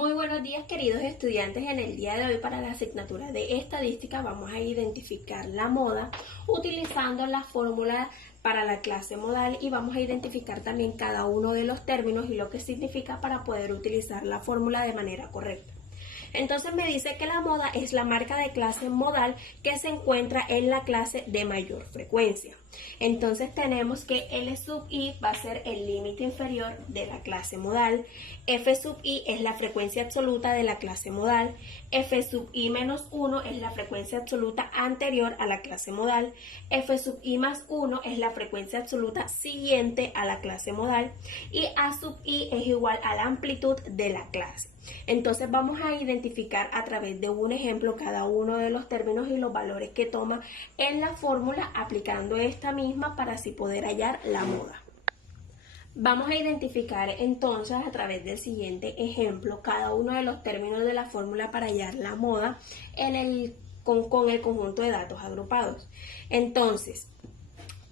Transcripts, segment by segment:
Muy buenos días, queridos estudiantes. En el día de hoy, para la asignatura de estadística, vamos a identificar la moda utilizando la fórmula para la clase modal y vamos a identificar también cada uno de los términos y lo que significa para poder utilizar la fórmula de manera correcta. Entonces me dice que la moda es la marca de clase modal que se encuentra en la clase de mayor frecuencia. Entonces tenemos que L sub i va a ser el límite inferior de la clase modal, F sub i es la frecuencia absoluta de la clase modal, F sub i menos 1 es la frecuencia absoluta anterior a la clase modal, F sub i más 1 es la frecuencia absoluta siguiente a la clase modal y A sub i es igual a la amplitud de la clase. Entonces vamos a identificar a través de un ejemplo cada uno de los términos y los valores que toma en la fórmula aplicando esta misma para así poder hallar la moda. Vamos a identificar entonces a través del siguiente ejemplo cada uno de los términos de la fórmula para hallar la moda con el conjunto de datos agrupados. Entonces,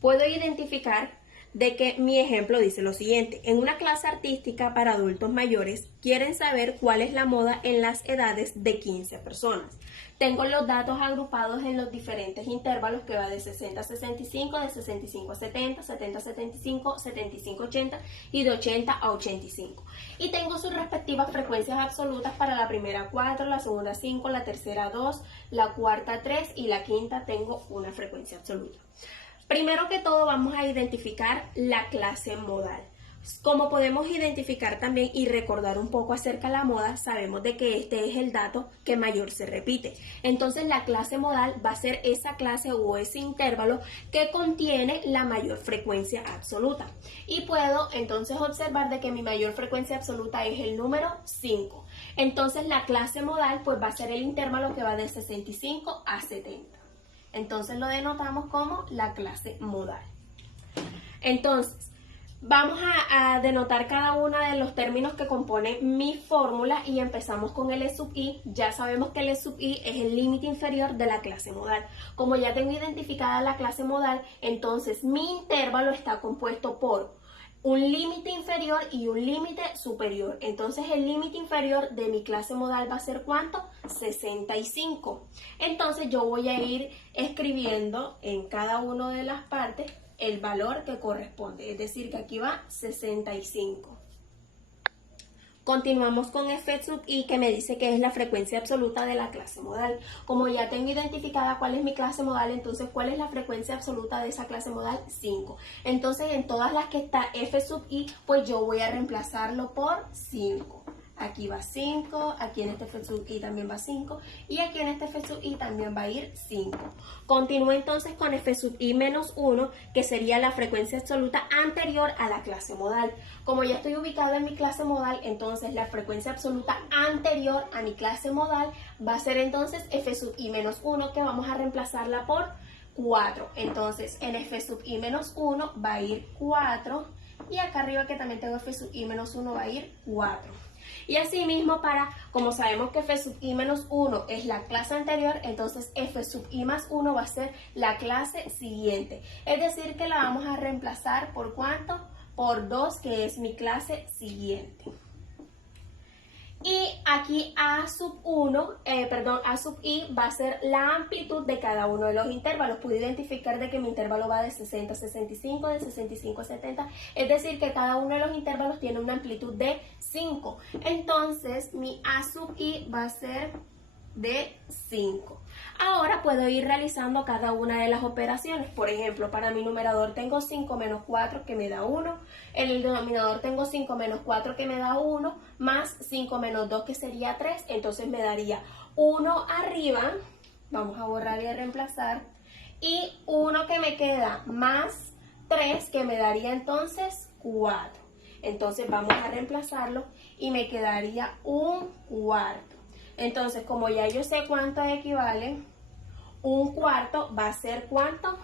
puedo identificar de que mi ejemplo dice lo siguiente: en una clase artística para adultos mayores quieren saber cuál es la moda en las edades de 15 personas. Tengo los datos agrupados en los diferentes intervalos que va de 60 a 65, de 65 a 70, 70 a 75, 75 a 80 y de 80 a 85. Y tengo sus respectivas frecuencias absolutas para la primera 4, la segunda 5, la tercera 2, la cuarta 3 y la quinta tengo una frecuencia absoluta. Primero que todo vamos a identificar la clase modal. Como podemos identificar también y recordar un poco acerca de la moda, sabemos de que este es el dato que mayor se repite. Entonces la clase modal va a ser esa clase o ese intervalo que contiene la mayor frecuencia absoluta. Y puedo entonces observar de que mi mayor frecuencia absoluta es el número 5. Entonces la clase modal pues va a ser el intervalo que va de 65 a 70. Entonces lo denotamos como la clase modal. Entonces, vamos a denotar cada uno de los términos que compone mi fórmula y empezamos con L sub i. Ya sabemos que L sub i es el límite inferior de la clase modal. Como ya tengo identificada la clase modal, entonces mi intervalo está compuesto por un límite inferior y un límite superior. Entonces el límite inferior de mi clase modal va a ser ¿cuánto? 65. Entonces yo voy a ir escribiendo en cada una de las partes el valor que corresponde. Es decir, que aquí va 65. Continuamos con F sub i, que me dice que es la frecuencia absoluta de la clase modal. Como ya tengo identificada cuál es mi clase modal, entonces ¿cuál es la frecuencia absoluta de esa clase modal? 5. Entonces en todas las que está F sub i, pues yo voy a reemplazarlo por 5. Aquí va 5, aquí en este F sub i también va 5 y aquí en este F sub i también va a ir 5. Continúo entonces con F sub i menos 1, que sería la frecuencia absoluta anterior a la clase modal. Como ya estoy ubicado en mi clase modal, entonces la frecuencia absoluta anterior a mi clase modal va a ser entonces F sub i menos 1, que vamos a reemplazarla por 4. Entonces en F sub i menos 1 va a ir 4 y acá arriba que también tengo F sub i menos 1 va a ir 4. Y así mismo como sabemos que F sub i menos 1 es la clase anterior, entonces F sub i más 1 va a ser la clase siguiente. Es decir, que la vamos a reemplazar por ¿cuánto? Por 2, que es mi clase siguiente. Y aquí A sub i va a ser la amplitud de cada uno de los intervalos. Puedo identificar de que mi intervalo va de 60 a 65, de 65 a 70. Es decir, que cada uno de los intervalos tiene una amplitud de 5. Entonces, mi A sub i va a ser de 5. Ahora puedo ir realizando cada una de las operaciones. Por ejemplo, para mi numerador tengo 5 menos 4 que me da 1. En el denominador tengo 5 menos 4 que me da 1, más 5 menos 2 que sería 3. Entonces me daría 1 arriba, vamos a borrar y a reemplazar, y 1 que me queda más 3 que me daría entonces 4. Entonces vamos a reemplazarlo y me quedaría un cuarto. Entonces, como ya yo sé cuánto equivale, un cuarto va a ser ¿cuánto?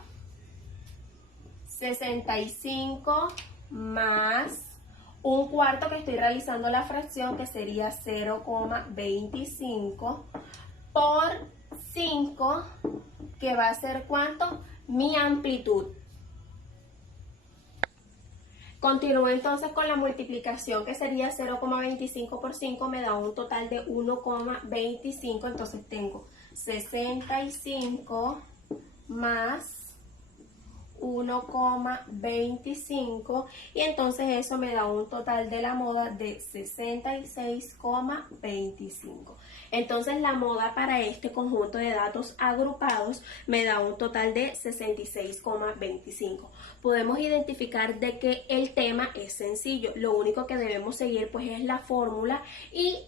65 más un cuarto que estoy realizando la fracción, que sería 0,25 por 5, que va a ser ¿cuánto? Mi amplitud. Continúo entonces con la multiplicación, que sería 0,25 por 5, me da un total de 1,25. Entonces tengo 65 más 1,25 y entonces eso me da un total de la moda de 66,25. Entonces la moda para este conjunto de datos agrupados me da un total de 66,25. Podemos identificar de que el tema es sencillo, lo único que debemos seguir pues es la fórmula y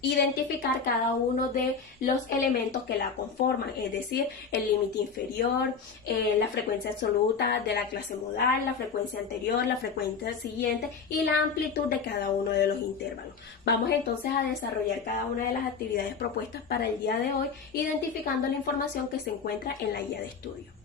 identificar cada uno de los elementos que la conforman, es decir, el límite inferior, la frecuencia absoluta de la clase modal, la frecuencia anterior, la frecuencia siguiente y la amplitud de cada uno de los intervalos. Vamos entonces a desarrollar cada una de las actividades propuestas para el día de hoy, identificando la información que se encuentra en la guía de estudio.